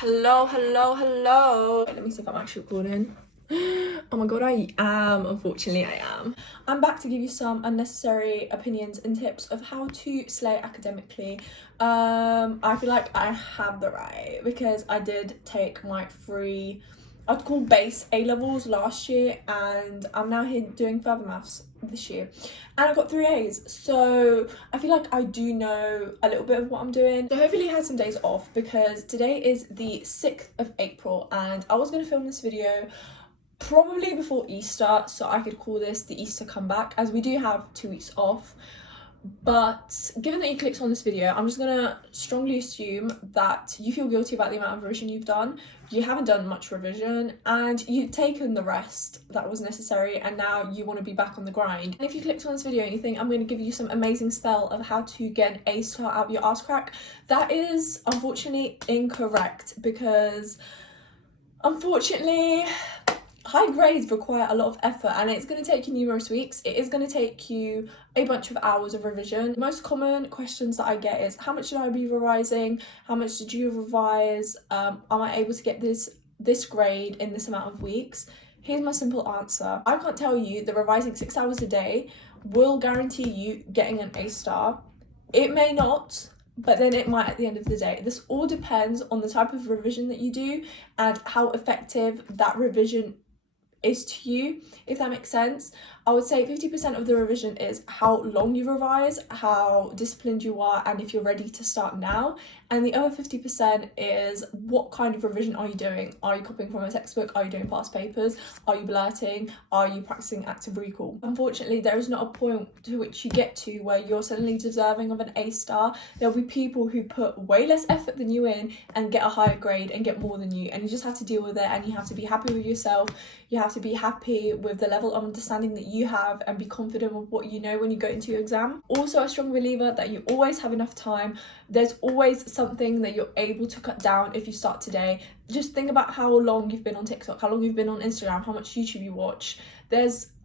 Hello, hello, hello. Let me see if I'm actually recording. Oh my god, I am. Unfortunately, I am. I'm back to give you some unnecessary opinions and tips of how to slay academically. I feel like I have the right because I did take my free, I'd call base A-levels last year, and I'm now here doing further maths this year, and I got 3 A's, so I feel like I do know a little bit of what I'm doing. So hopefully I had some days off because today is the 6th of April and I was going to film this video probably before Easter, so I could call this the Easter comeback, as we do have 2 weeks off. But given that you clicked on this video, I'm just gonna strongly assume that you feel guilty about the amount of revision you've done. You haven't done much revision and you've taken the rest that was necessary, and now you want to be back on the grind. And if you clicked on this video and you think I'm going to give you some amazing spell of how to get an A star out your arse crack, that is unfortunately incorrect, because unfortunately high grades require a lot of effort and it's going to take you numerous weeks. It is going to take you a bunch of hours of revision. The most common questions that I get is, how much should I be revising? How much did you revise? Am I able to get this grade in this amount of weeks? Here's my simple answer. I can't tell you that revising 6 hours a day will guarantee you getting an A star. It may not, but then it might at the end of the day. This all depends on the type of revision that you do and how effective that revision is to you, if that makes sense. I would say 50% of the revision is how long you revise, how disciplined you are, and if you're ready to start now. And the other 50% is what kind of revision are you doing? Are you copying from a textbook? Are you doing past papers? Are you blurting? Are you practicing active recall? Unfortunately, there is not a point to which you get to where you're suddenly deserving of an A star. There'll be people who put way less effort than you in and get a higher grade and get more than you, and you just have to deal with it, and you have to be happy with yourself. You have to be happy with the level of understanding that you have and be confident with what you know when you go into your exam. Also a strong believer that you always have enough time. There's always something that you're able to cut down if you start today. Just think about how long you've been on TikTok, how long you've been on Instagram, how much YouTube you watch.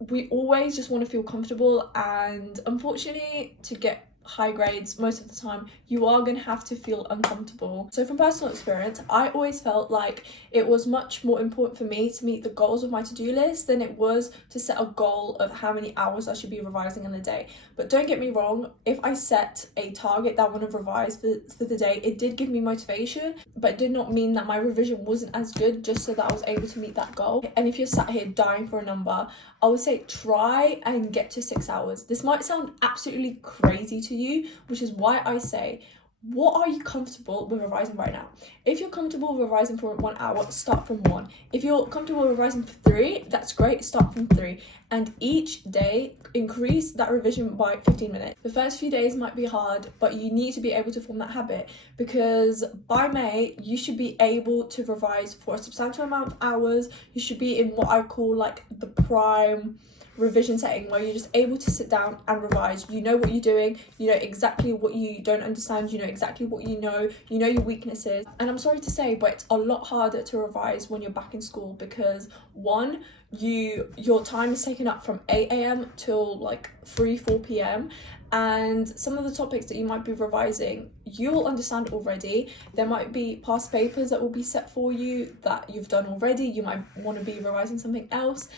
We always just want to feel comfortable, and unfortunately to get high grades most of the time you are going to have to feel uncomfortable. So from personal experience, I always felt like it was much more important for me to meet the goals of my to-do list than it was to set a goal of how many hours I should be revising in a day. But don't get me wrong, if I set a target that I want to revise for the day, it did give me motivation, but it did not mean that my revision wasn't as good just so that I was able to meet that goal. And if you're sat here dying for a number, I would say try and get to 6 hours. This might sound absolutely crazy to you, which is why I say, what are you comfortable with revising right now? If you're comfortable with revising for 1 hour, start from 1. If you're comfortable with revising for 3, that's great, start from 3. And each day, increase that revision by 15 minutes. The first few days might be hard, but you need to be able to form that habit, because by May, you should be able to revise for a substantial amount of hours. You should be in what I call like the prime revision setting, where you're just able to sit down and revise. You know what you're doing, you know exactly what you don't understand, you know exactly what you know your weaknesses. And I'm sorry to say, but it's a lot harder to revise when you're back in school, because one, your time is taken up from 8 a.m. till like 4 p.m. and some of the topics that you might be revising you'll understand already. There might be past papers that will be set for you that you've done already. You might want to be revising something else,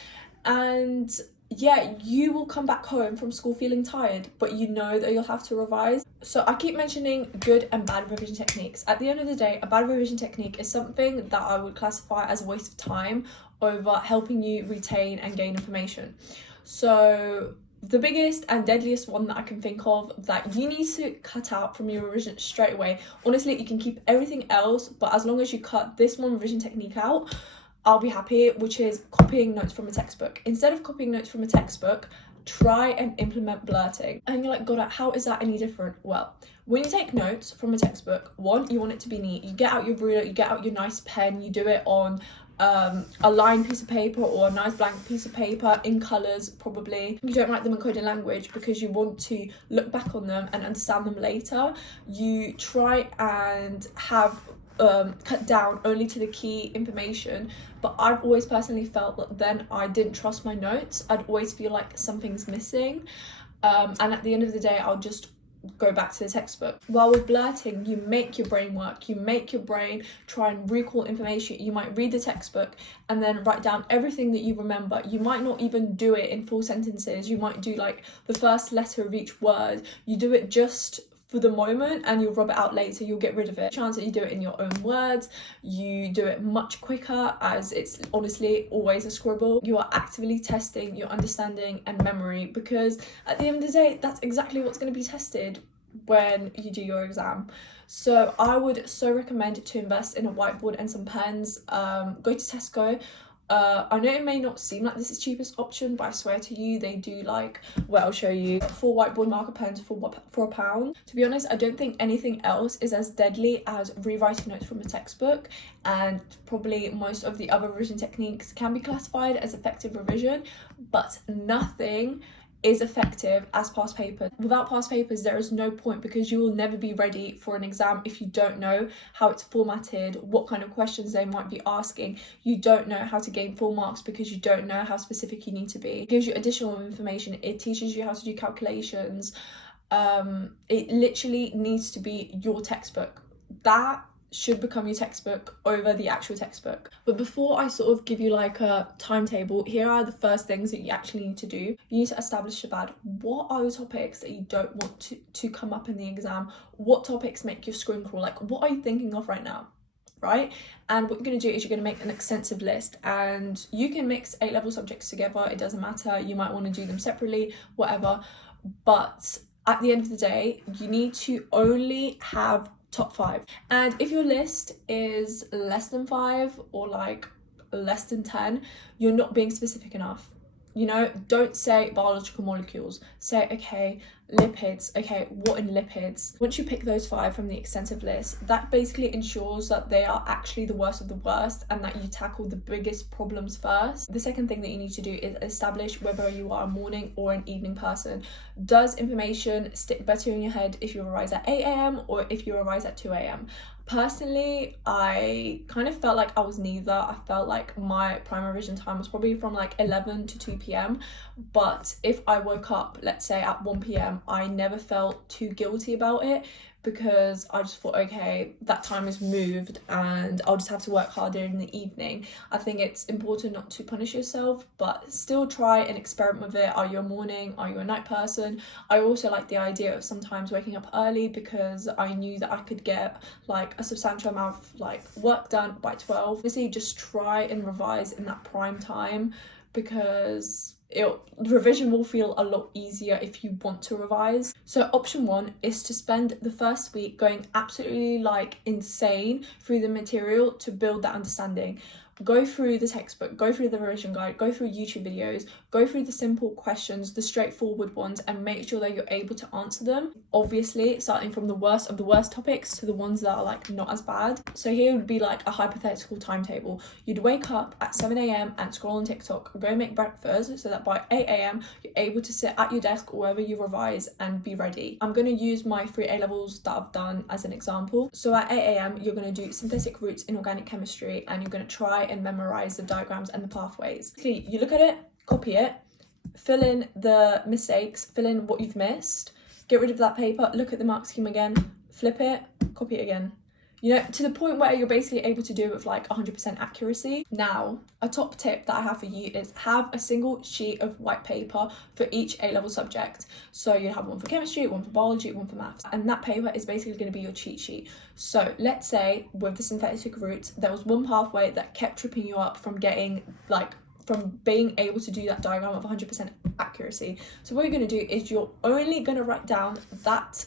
and yeah, you will come back home from school feeling tired, but you know that you'll have to revise. So I keep mentioning good and bad revision techniques. At the end of the day, a bad revision technique is something that I would classify as a waste of time over helping you retain and gain information. So the biggest and deadliest one that I can think of that you need to cut out from your revision straight away, honestly, you can keep everything else, but as long as you cut this one revision technique out, I'll be happy, which is copying notes from a textbook. Instead of copying notes from a textbook, try and implement blurting. And you're like, God, how is that any different? Well, when you take notes from a textbook, one, you want it to be neat. You get out your ruler, you get out your nice pen, you do it on a lined piece of paper or a nice blank piece of paper in colours probably. You don't write them in coded language because you want to look back on them and understand them later. You try and have cut down only to the key information, but I've always personally felt that then I didn't trust my notes. I'd always feel like something's missing, and at the end of the day I'll just go back to the textbook. While with blurting, you make your brain work, you make your brain try and recall information. You might read the textbook and then write down everything that you remember. You might not even do it in full sentences. You might do like the first letter of each word. You do it just for the moment and you'll rub it out later, you'll get rid of it. Chance that you do it in your own words, you do it much quicker, as it's honestly always a scribble. You are actively testing your understanding and memory, because at the end of the day, that's exactly what's going to be tested when you do your exam. So I would so recommend to invest in a whiteboard and some pens. Go to Tesco. I know it may not seem like this is cheapest option, but I swear to you, they do like, well, I'll show you, 4 whiteboard marker pens for £1. To be honest, I don't think anything else is as deadly as rewriting notes from a textbook, and probably most of the other revision techniques can be classified as effective revision, but nothing is effective as past papers. Without past papers, there is no point, because you will never be ready for an exam if you don't know how it's formatted, what kind of questions they might be asking. You don't know how to gain full marks because you don't know how specific you need to be. It gives you additional information. It teaches you how to do calculations. It literally needs to be your textbook. That should become your textbook over the actual textbook. But before I sort of give you like a timetable, here are the first things that you actually need to do. You need to establish, Shabad, what are the topics that you don't want to come up in the exam? What topics make your screen crawl? Like, what are you thinking of right now? Right? And what you're going to do is you're going to make an extensive list, and you can mix A-level subjects together. It doesn't matter. You might want to do them separately, whatever. But at the end of the day, you need to only have top 5. And if your list is less than 5 or like less than 10, you're not being specific enough. You know, don't say biological molecules. Say, okay, lipids. Okay, what in lipids? Once you pick those 5 from the extensive list, that basically ensures that they are actually the worst of the worst and that you tackle the biggest problems first. The second thing that you need to do is establish whether you are a morning or an evening person. Does information stick better in your head if you revise at 8 a.m. or if you revise at 2 a.m? Personally, I kind of felt like I was neither. I felt like my prime revision time was probably from like 11 to 2 p.m. But if I woke up, let's say at 1 p.m, I never felt too guilty about it, because I just thought, okay, that time is moved and I'll just have to work harder in the evening. I think it's important not to punish yourself, but still try and experiment with it. Are you a morning? Are you a night person? I also like the idea of sometimes waking up early, because I knew that I could get like a substantial amount of like work done by 12. Obviously, just try and revise in that prime time, because revision will feel a lot easier if you want to revise. So option 1 is to spend the first week going absolutely like insane through the material to build that understanding. Go through the textbook, go through the revision guide, go through YouTube videos, go through the simple questions, the straightforward ones, and make sure that you're able to answer them. Obviously, starting from the worst of the worst topics to the ones that are like not as bad. So here would be like a hypothetical timetable. You'd wake up at 7 a.m. and scroll on TikTok, go make breakfast, so that by 8 a.m. you're able to sit at your desk or wherever you revise and be ready. I'm going to use my 3 A-levels that I've done as an example. So at 8 a.m. you're going to do synthetic roots in organic chemistry, and you're going to try and memorize the diagrams and the pathways. You look at it, copy it, fill in the mistakes, fill in what you've missed, get rid of that paper, look at the mark scheme again, flip it, copy it again. You know, to the point where you're basically able to do it with like 100% accuracy. Now, a top tip that I have for you is have a single sheet of white paper for each A-level subject. So you have one for chemistry, one for biology, one for maths, and that paper is basically going to be your cheat sheet. So let's say with the synthetic roots, there was one pathway that kept tripping you up from getting like, from being able to do that diagram of 100% accuracy. So what you're going to do is you're only going to write down that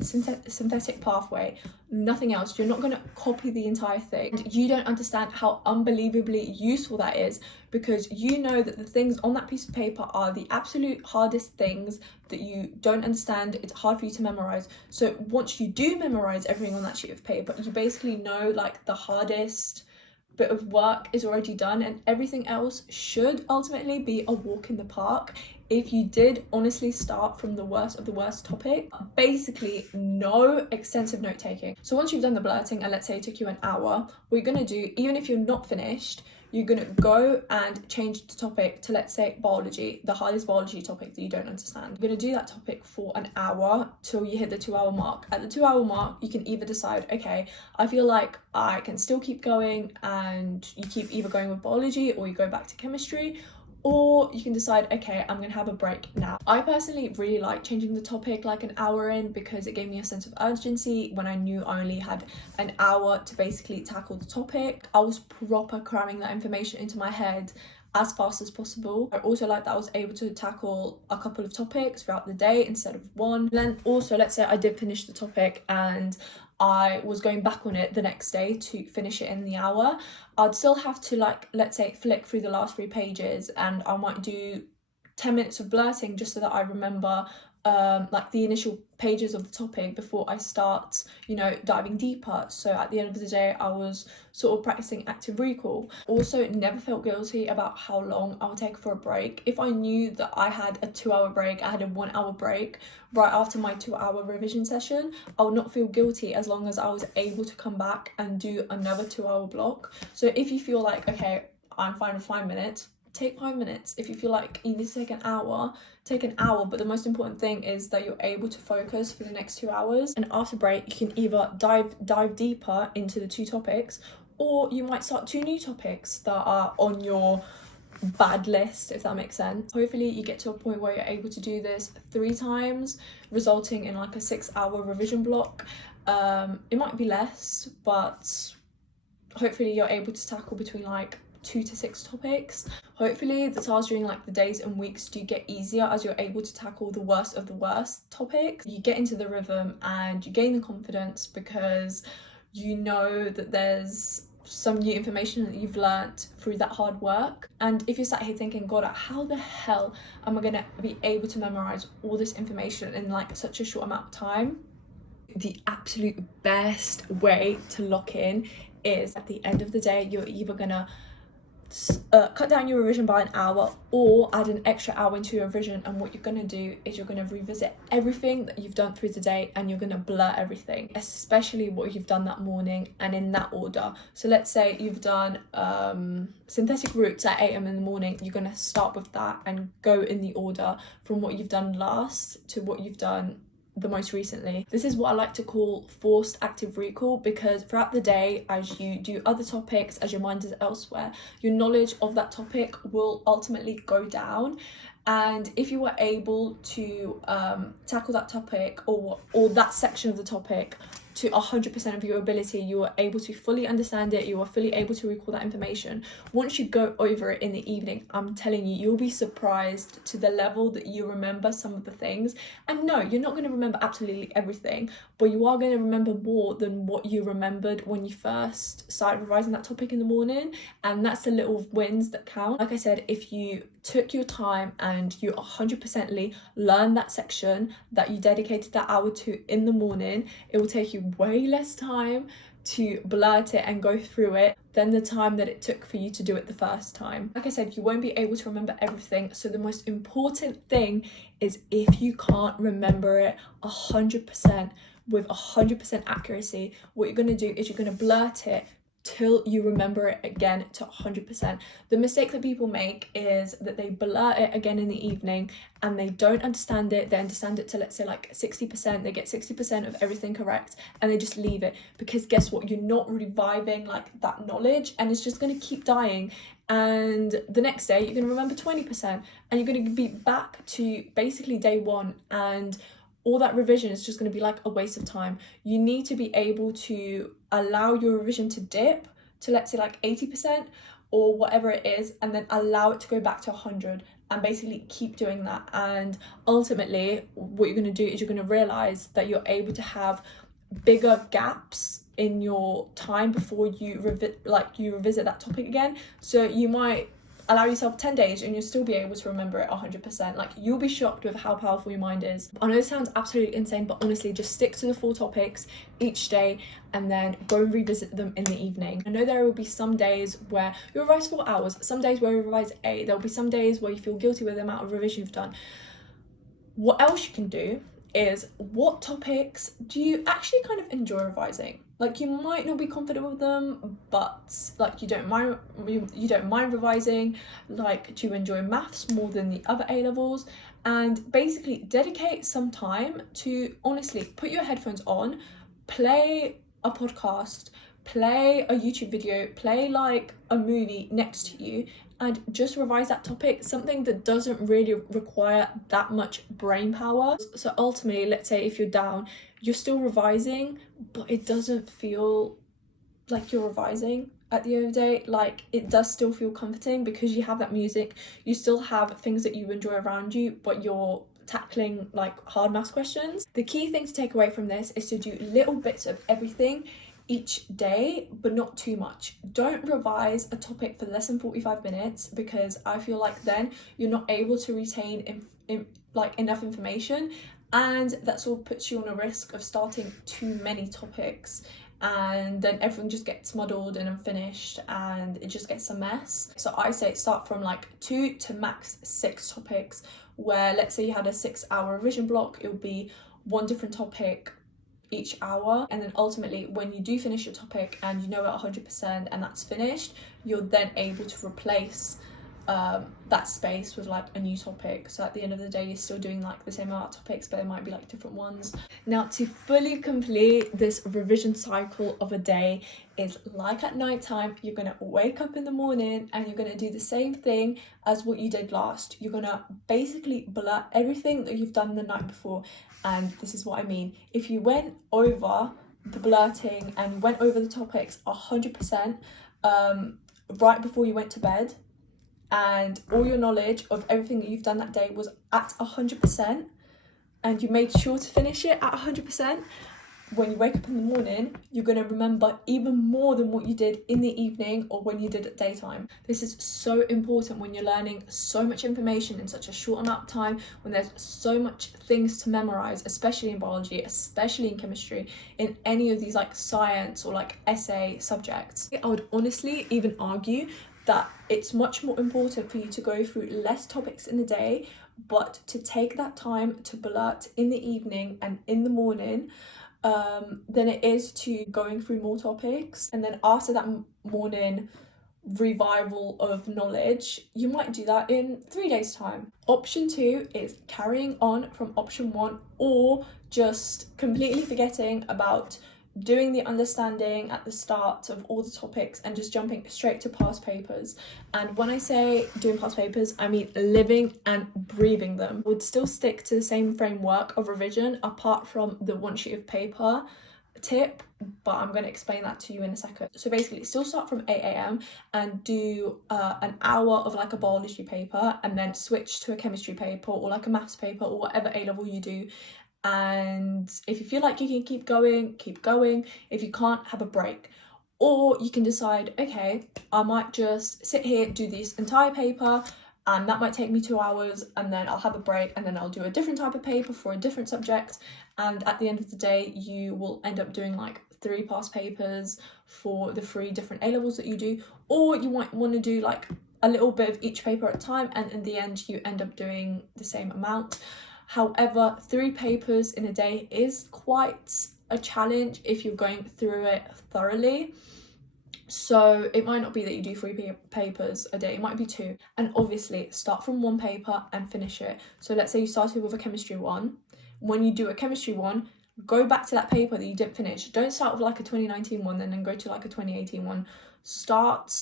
synthetic pathway, nothing else. You're not going to copy the entire thing. You don't understand how unbelievably useful that is, because you know that the things on that piece of paper are the absolute hardest things that you don't understand. It's hard for you to memorize. So once you do memorize everything on that sheet of paper, you basically know like the hardest bit of work is already done, and everything else should ultimately be a walk in the park if you did honestly start from the worst of the worst topic, basically no extensive note taking. So once you've done the blurting, and let's say it took you an hour, what you're gonna do, even if you're not finished, you're gonna go and change the topic to, let's say, biology, the hardest biology topic that you don't understand. You're gonna do that topic for an hour till you hit the 2-hour mark. At the 2-hour mark, you can either decide, okay, I feel like I can still keep going, and you keep either going with biology or you go back to chemistry, or you can decide, okay, I'm gonna have a break now. I personally really like changing the topic like an hour in, because it gave me a sense of urgency when I knew I only had an hour to basically tackle the topic. I was proper cramming that information into my head as fast as possible. I also like that I was able to tackle a couple of topics throughout the day instead of one. And then also, let's say I did finish the topic and I was going back on it the next day to finish it in the hour, I'd still have to, like, let's say, flick through the last 3 pages, and I might do 10 minutes of blurting just so that I remember like the initial pages of the topic before I start, you know, diving deeper. So at the end of the day, I was sort of practicing active recall. Also, never felt guilty about how long I would take for a break. If I knew that I had a 2-hour break, I had a 1-hour break right after my 2-hour revision session, I would not feel guilty as long as I was able to come back and do another 2-hour block. So if you feel like, okay, I'm fine with 5 minutes, take 5 minutes. If you feel like you need to take an hour, take an hour. But the most important thing is that you're able to focus for the next 2 hours. And after break, you can either dive deeper into the 2 topics, or you might start 2 new topics that are on your bad list, if that makes sense. Hopefully you get to a point where you're able to do this 3 times, resulting in like a 6-hour revision block. It might be less, but hopefully you're able to tackle between like 2 to 6 topics. Hopefully the tasks during like the days and weeks do get easier as you're able to tackle the worst of the worst topics. You get into the rhythm and you gain the confidence because you know that there's some new information that you've learnt through that hard work. And if you're sat here thinking, God, how the hell am I gonna be able to memorize all this information in like such a short amount of time? The absolute best way to lock in is, at the end of the day, you're either gonna cut down your revision by an hour or add an extra hour into your revision. And what you're going to do is you're going to revisit everything that you've done through the day, and you're going to blur everything, especially what you've done that morning, and in that order. So let's say you've done synthetic roots at 8 a.m. in the morning, you're going to start with that and go in the order from what you've done last to what you've done the most recently. This is what I like to call forced active recall, because throughout the day, as you do other topics, as your mind is elsewhere, your knowledge of that topic will ultimately go down. And if you were able to tackle that topic or that section of the topic to 100% of your ability, you are able to fully understand it, you are fully able to recall that information. Once you go over it in the evening, I'm telling you, you'll be surprised to the level that you remember some of the things. And no, you're not going to remember absolutely everything, but you are going to remember more than what you remembered when you first started revising that topic in the morning. And that's the little wins that count. Like I said, if you took your time and you 100%ly learned that section that you dedicated that hour to in the morning, it will take you way less time to blurt it and go through it than the time that it took for you to do it the first time. Like I said, you won't be able to remember everything, so the most important thing is, if you can't remember it 100% with 100% accuracy, what you're going to do is you're going to blurt it till you remember it again to 100%. The mistake that people make is that they blurt it again in the evening and they don't understand it. They understand it to, let's say, like 60%. They get 60% of everything correct and they just leave it, because guess what? You're not reviving like that knowledge, and it's just going to keep dying. And the next day you're going to remember 20% and you're going to be back to basically day one, and all that revision is just going to be like a waste of time. You need to be able to allow your revision to dip to, let's say, like 80% or whatever it is, and then allow it to go back to 100, and basically keep doing that. And ultimately what you're going to do is you're going to realize that you're able to have bigger gaps in your time before you revisit that topic again. So you might allow yourself 10 days and you'll still be able to remember it 100%. Like, you'll be shocked with how powerful your mind is. I know it sounds absolutely insane, but honestly, just stick to the 4 topics each day and then go and revisit them in the evening. I know there will be some days where you revise 4 hours, some days where you revise 8, there'll be some days where you feel guilty with the amount of revision you've done. What else you can do is, what topics do you actually kind of enjoy revising? Like, you might not be confident with them, but like you don't mind revising. Like, do you enjoy maths more than the other A levels? And basically dedicate some time to honestly put your headphones on, play a podcast, play a YouTube video, play like a movie next to you, and just revise that topic, something that doesn't really require that much brain power. So ultimately, let's say if you're down, you're still revising, but it doesn't feel like you're revising at the end of the day. Like, it does still feel comforting because you have that music, you still have things that you enjoy around you, but you're tackling like hard maths questions. The key thing to take away from this is to do little bits of everything each day, but not too much. Don't revise a topic for less than 45 minutes because I feel like then you're not able to retain enough information, and that sort of puts you on a risk of starting too many topics, and then everything just gets muddled and unfinished and it just gets a mess. So I say start from like 2 to max 6 topics, where let's say you had a 6-hour revision block, it would be 1 different topic each hour, and then ultimately when you do finish your topic and you know it 100% and that's finished, you're then able to replace that space with like a new topic. So at the end of the day, you're still doing like the same amount of topics, but it might be like different ones. Now, to fully complete this revision cycle of a day is like at night time, you're gonna wake up in the morning and you're gonna do the same thing as what you did last. You're gonna basically blurt everything that you've done the night before. And this is what I mean. If you went over the blurting and went over the topics 100% right before you went to bed, and all your knowledge of everything that you've done that day was at 100%, and you made sure to finish it at 100%, when you wake up in the morning, you're going to remember even more than what you did in the evening or when you did at daytime. This is so important when you're learning so much information in such a short amount of time, when there's so much things to memorize, especially in biology, especially in chemistry, in any of these like science or like essay subjects. I would honestly even argue that it's much more important for you to go through less topics in the day, but to take that time to blurt in the evening and in the morning than it is to going through more topics. And then after that morning revival of knowledge, you might do that in 3 days time. Option 2 is carrying on from option 1, or just completely forgetting about doing the understanding at the start of all the topics and just jumping straight to past papers. And when I say doing past papers, I mean living and breathing them. I would still stick to the same framework of revision apart from the 1 sheet of paper tip, but I'm going to explain that to you in a second. So basically, still start from 8 a.m. and do an hour of like a biology paper, and then switch to a chemistry paper or like a maths paper or whatever A level you do. And if you feel like you can keep going, keep going. If you can't, have a break. Or you can decide, okay, I might just sit here, do this entire paper, and that might take me 2 hours, and then I'll have a break, and then I'll do a different type of paper for a different subject. And at the end of the day, you will end up doing like 3 past papers for the 3 different A levels that you do. Or you might want to do like a little bit of each paper at a time, and in the end, you end up doing the same amount. However, 3 papers in a day is quite a challenge if you're going through it thoroughly. So it might not be that you do 3 papers a day, it might be 2. And obviously start from 1 paper and finish it. So let's say you started with a chemistry one. When you do a chemistry one, go back to that paper that you didn't finish. Don't start with like a 2019 one and then go to like a 2018 one. Start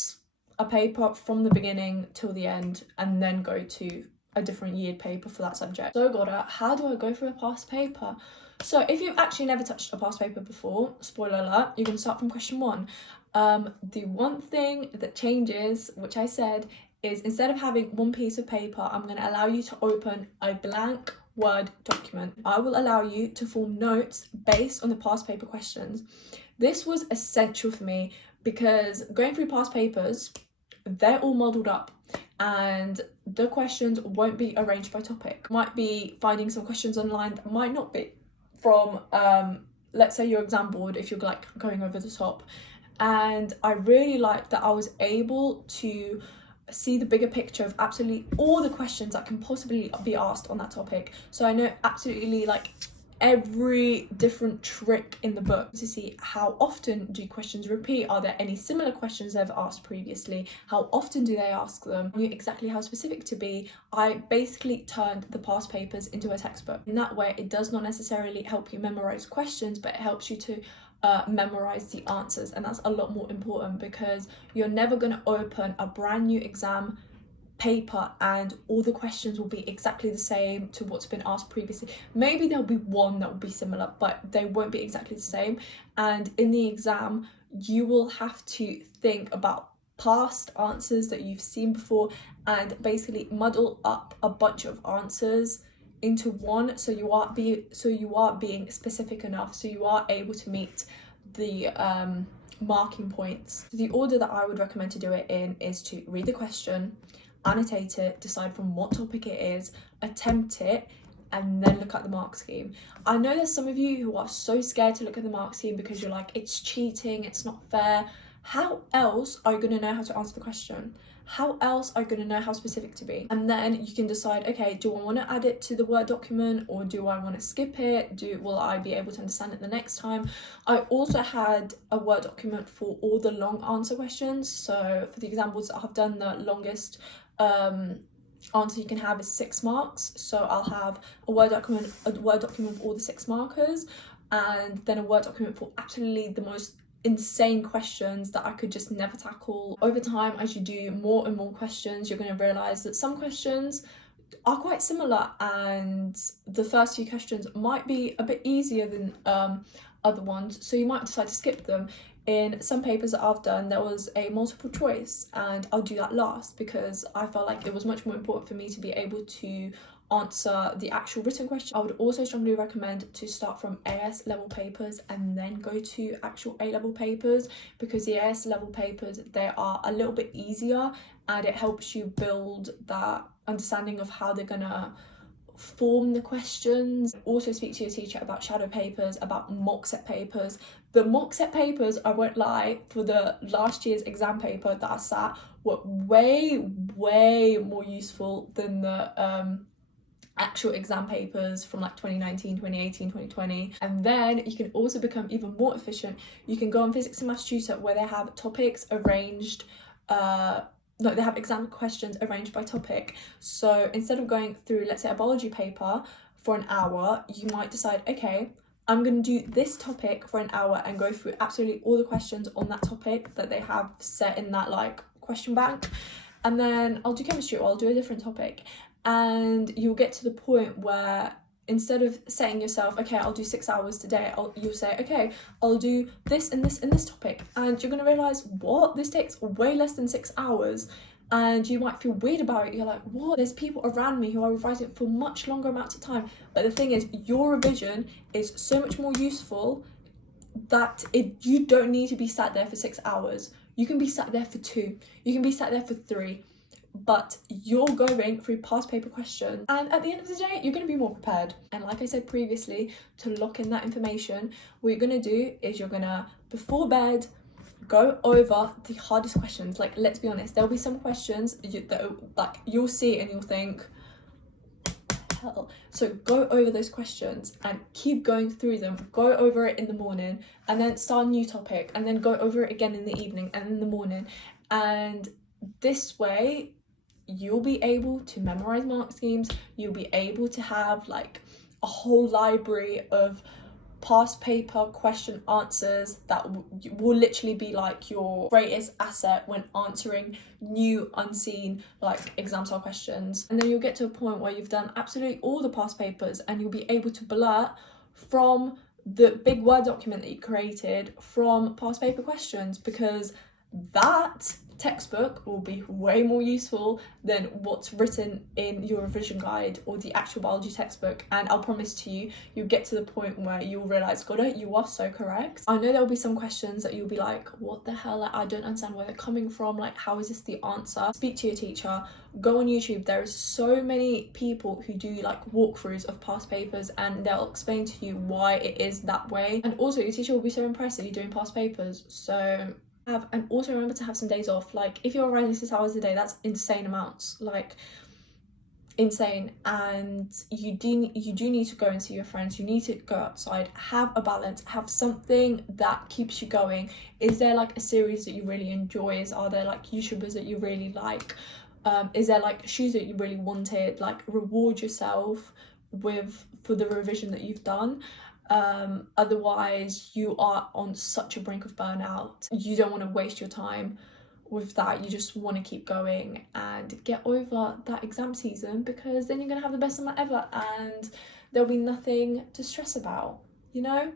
a paper from the beginning till the end and then go to a different year paper for that subject. So Goddard, how do I go through a past paper? So if you've actually never touched a past paper before, spoiler alert, you can start from question 1. The one thing that changes, which I said, is instead of having 1 piece of paper, I'm going to allow you to open a blank Word document. I will allow you to form notes based on the past paper questions. This was essential for me because going through past papers, they're all modelled up, and the questions won't be arranged by topic. Might be finding some questions online that might not be from let's say your exam board, if you're like going over the top. And I really liked that I was able to see the bigger picture of absolutely all the questions that can possibly be asked on that topic. So I know absolutely like every different trick in the book to see how often do questions repeat, are there any similar questions they've asked previously, how often do they ask them, knew exactly how specific to be. I basically turned the past papers into a textbook. In that way, it does not necessarily help you memorize questions, but it helps you to memorize the answers, and that's a lot more important, because you're never going to open a brand new exam paper and all the questions will be exactly the same to what's been asked previously. Maybe there'll be one that will be similar, but they won't be exactly the same. And in the exam, you will have to think about past answers that you've seen before and basically muddle up a bunch of answers into one, so you are being specific enough, so you are able to meet the marking points. The order that I would recommend to do it in is to read the question, annotate it, decide from what topic it is, attempt it, and then look at the mark scheme. I know there's some of you who are so scared to look at the mark scheme because you're like, it's cheating, it's not fair. How else are you going to know how to answer the question? How else are you going to know how specific to be? And then you can decide, okay, do I want to add it to the Word document, or do I want to skip it? Will I be able to understand it the next time? I also had a Word document for all the long answer questions. So for the examples that I've done, the longest answer you can have is 6 marks. So I'll have a Word document for all the 6 markers, and then a Word document for absolutely the most insane questions that I could just never tackle. Over time, as you do more and more questions, you're going to realize that some questions are quite similar, and the first few questions might be a bit easier than other ones, so you might decide to skip them. In some papers that I've done, there was a multiple choice, and I'll do that last because I felt like it was much more important for me to be able to answer the actual written question. I would also strongly recommend to start from AS level papers and then go to actual A level papers, because the AS level papers, they are a little bit easier and it helps you build that understanding of how they're gonna form the questions. Also speak to your teacher about shadow papers, about mock set papers. The mock set papers, I won't lie, for the last year's exam paper that I sat, were way more useful than the actual exam papers from like 2019, 2018, 2020. And then you can also become even more efficient. You can go on Physics and Maths Tutor, where they have topics arranged, they have exam questions arranged by topic. So instead of going through, let's say, a biology paper for an hour, you might decide, okay, I'm going to do this topic for an hour and go through absolutely all the questions on that topic that they have set in that like question bank. And then I'll do chemistry, or I'll do a different topic. And you'll get to the point where instead of saying yourself, okay, I'll do 6 hours today, you'll say, okay, I'll do this and this and this topic. And you're going to realise, what? This takes way less than 6 hours. And you might feel weird about it. You're like, what? There's people around me who are revising for much longer amounts of time. But the thing is, your revision is so much more useful that you don't need to be sat there for 6 hours. You can be sat there for 2. You can be sat there for 3. But you're going through past paper questions, and at the end of the day, you're going to be more prepared. And like I said previously, to lock in that information, what you're going to do is you're going to, before bed, go over the hardest questions. Like, let's be honest, there'll be some questions that like you'll see and you'll think, hell. So go over those questions and keep going through them. Go over it in the morning and then start a new topic, and then go over it again in the evening and in the morning. And this way, you'll be able to memorize mark schemes. You'll be able to have like a whole library of past paper question answers that will literally be like your greatest asset when answering new unseen like exam style questions. And then you'll get to a point where you've done absolutely all the past papers, and you'll be able to blurt from the big Word document that you created from past paper questions, because that textbook will be way more useful than what's written in your revision guide or the actual biology textbook. And I'll promise to you, you'll get to the point where you'll realise, God, you are so correct. I know there'll be some questions that you'll be like, what the hell, like, I don't understand where they're coming from, like, how is this the answer? Speak to your teacher, go on YouTube. There is so many people who do like walkthroughs of past papers, and they'll explain to you why it is that way. And also your teacher will be so impressed that you're doing past papers. So and also remember to have some days off. Like, if you're writing 6 hours a day, that's insane amounts, like insane. And you do need to go and see your friends, you need to go outside, have a balance, have something that keeps you going. Is there like a series that you really enjoy? Are there like YouTubers that you really like? Is there like shoes that you really wanted? Like, reward yourself for the revision that you've done. Otherwise you are on such a brink of burnout. You don't want to waste your time with that. You just want to keep going and get over that exam season, because then you're going to have the best summer ever and there'll be nothing to stress about, you know?